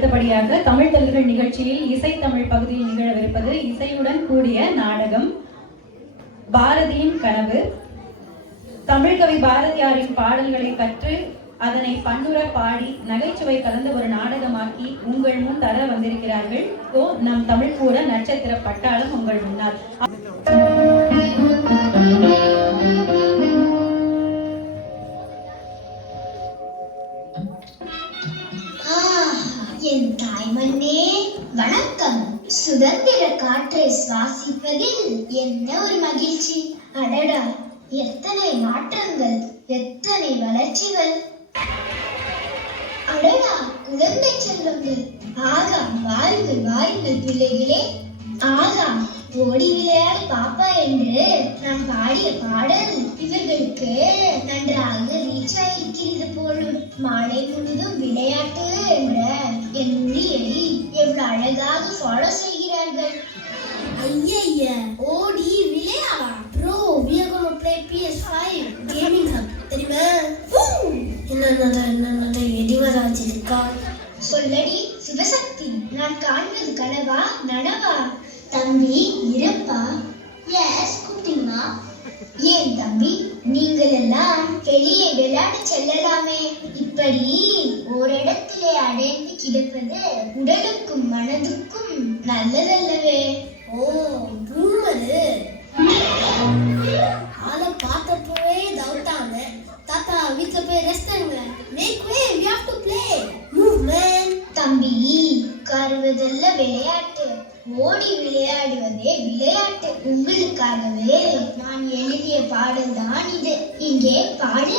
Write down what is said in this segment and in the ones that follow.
அடுத்தபடியாக தமிழ் தெலுங்கு நிகழ்ச்சியில் இசை தமிழ் பகுதியில் நிகழவிருப்பது இசையுடன் கூடிய நாடகம் பாரதியின் கனவு. தமிழ் கவி பாரதியாரின் பாடல்களை கற்று அதனை பன்னுற பாடி நகைச்சுவை கலந்த ஒரு நாடகமாக்கி உங்கள் முன் தர வந்திருக்கிறார்கள். நம் தமிழ் கூட நட்சத்திர பட்டாளம் உங்கள் முன்னால். சுதந்திர காற்றை சுவாசிப்பதில் என்ன ஒரு மகிழ்ச்சி? அடடா எத்தனை மாற்றங்கள் எத்தனை வளர்ச்சிகள். அடடா குழந்தை செல்வங்கள் ஆகா வாருங்கள் வாருங்கள் பிள்ளைகளே. ஆகா ஓடி விளையாடு பாப்பா என்று நாம் பாடிய பாடல் இவர்களுக்கு நன்றாக ரீச் ஆயிருக்கிறது போலும். மாலை முழுதும் விளையாட்டு என்ற என்னுடைய மொழியை எவ்வளவு ஃபாலோ செய்கிறார்கள். ஐயய்ய ஓடி செல்லலாமே. இப்படி ஓரிடத்திலே அடைந்து கிடப்பது உடலுக்கும் மனதுக்கும் நல்லதல்லவே. ஓ பூமரு ஆளை பார்த்தப்பவே டவுட்டான தாத்தா வீட்டுல போய் ரெஸ்ட் எடுங்க make way we have to play move தம்பி உட்காருவதல்ல விளையாட்டு. ஓடி விளையாடுவதே விளையாட்டு. உங்களுக்காகவே நான் எழுதிய பாடல் தான் இது. இங்கே பாடு.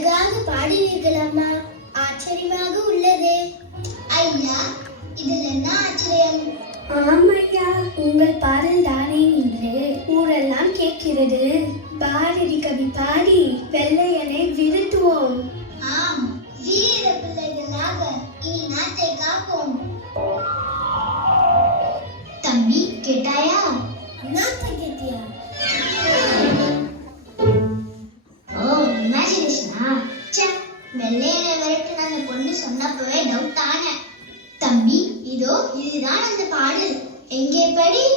அழகாக பாடினீர்கள் அம்மா ஆச்சரியமாக உள்ளது. ஐயா இதில் என்ன ஆச்சரியம்? ஆமையா உங்கள் பாடல் தானே என்று ஊரெல்லாம் கேட்கிறது. பாரதி கவி பாடி வெள்ளையனை விருத்துவோம் ஆம் வீர பிள்ளைகளாக இனி நாட்டை காப்போம். ready?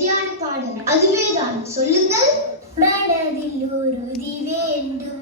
சரியான பாடல். அதுவேதான். சொல்லுங்கள். மனதில் ஒரு வேண்டும்.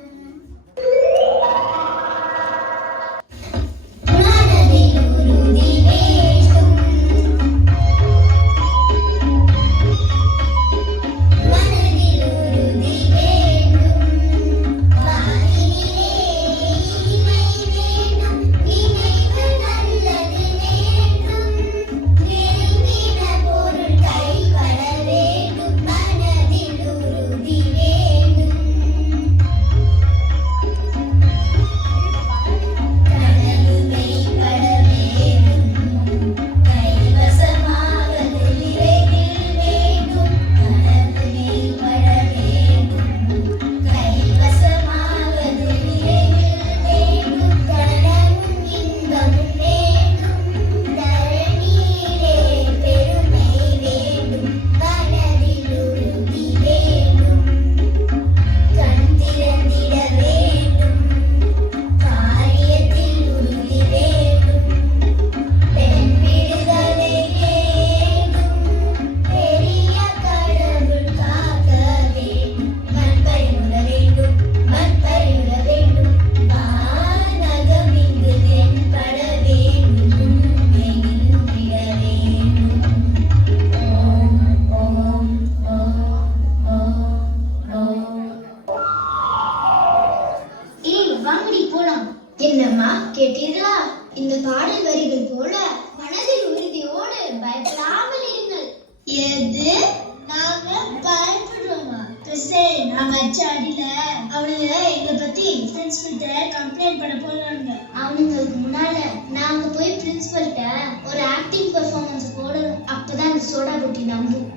சரி அடியில அவனுங்க எங்களை பத்தி பிரின்சிபல்கிட்ட கம்ப்ளைண்ட் பண்ண போறாங்க அவனுங்களுக்கு முன்னால நாங்க போய் பிரின்சிபல்கிட்ட ஒரு ஆக்டிங் பெர்ஃபார்மன்ஸ் போடணும். அப்பதான் அந்த சோடா புட்டி நம்பும்.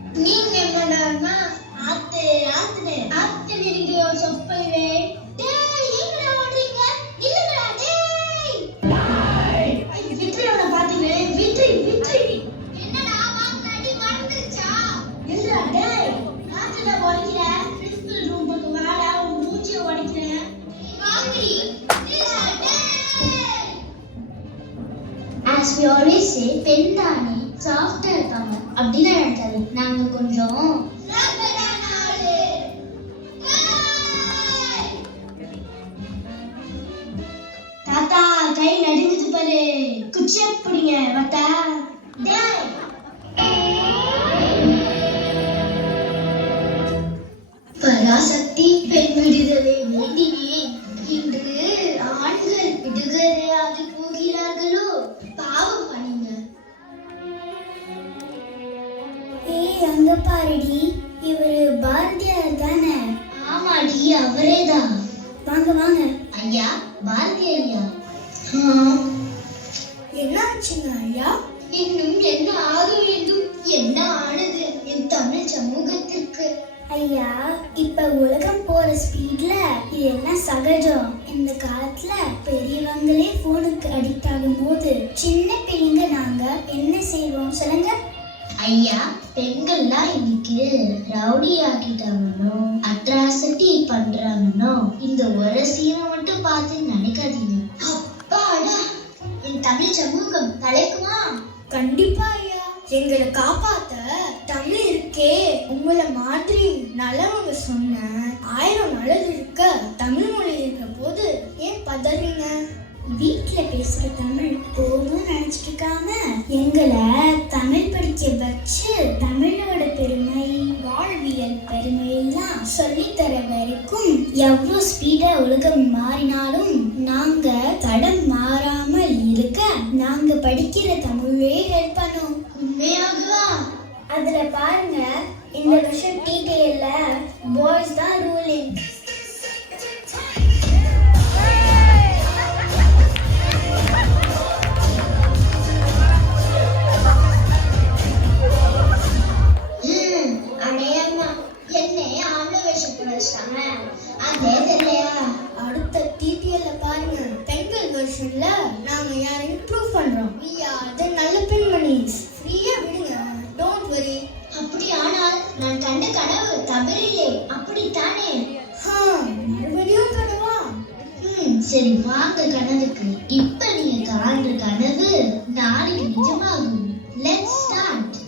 ஆஸ் பெண் தானே சாஃப்டா இருப்பாங்க அப்படின்னு நினைக்காது நாங்க கொஞ்சம் தாத்தா கை நடுங்குது பாரு. குச்சியா பிடிங்க வட்டா பராசக்தி பெண் விடுதலை வேண்டினேன் பாருடி இவரு பாரதியார் தானே? ஆமாடி அவரே தான் வாங்க வாங்க. ஐயா பாரதி ஐயா. என்ன ஆச்சுங்க ஐயா? இன்னும் என்ன ஆக வேண்டும்? என்ன ஆனது என் தமிழ் சமூகத்திற்கு? ஐயா இப்ப உலகம் போற ஸ்பீட்ல இது என்ன சகஜம்? இந்த காலத்துல பெரியவங்களே போனுக்கு அடிக்ட் ஆகும் போது சின்ன பிள்ளைங்க நாங்க என்ன செய்வோம் சொல்லுங்க. ஐயா பெண்கள்லாம் இன்னைக்கு ரவுடி ஆக்கிட்டாங்கன்னோ அட்ராசிட்டி பண்றாங்கன்னோ இந்த ஒரு சீனை மட்டும் பார்த்து நினைக்காதீங்க. அப்பாடா என் தமிழ் சமூகம் தலைக்குமா? கண்டிப்பா ஐயா. எங்களை காப்பாத்த தமிழ் இருக்கே. உங்களை மாதிரி நல்லவங்க சொன்ன ஆயிரம் நல்லது இருக்க தமிழ் மொழி இருக்கிற போது ஏன் பதறீங்க வீட்டுல பேசுற தமிழ் போகணும்னு நினைச்சிட்டு இருக்காம cheer. சரி வாங்க கனவுக்கு. இப்ப நீங்க காண்ற கனவு நாளைக்கு நிஜமாகும். Let's start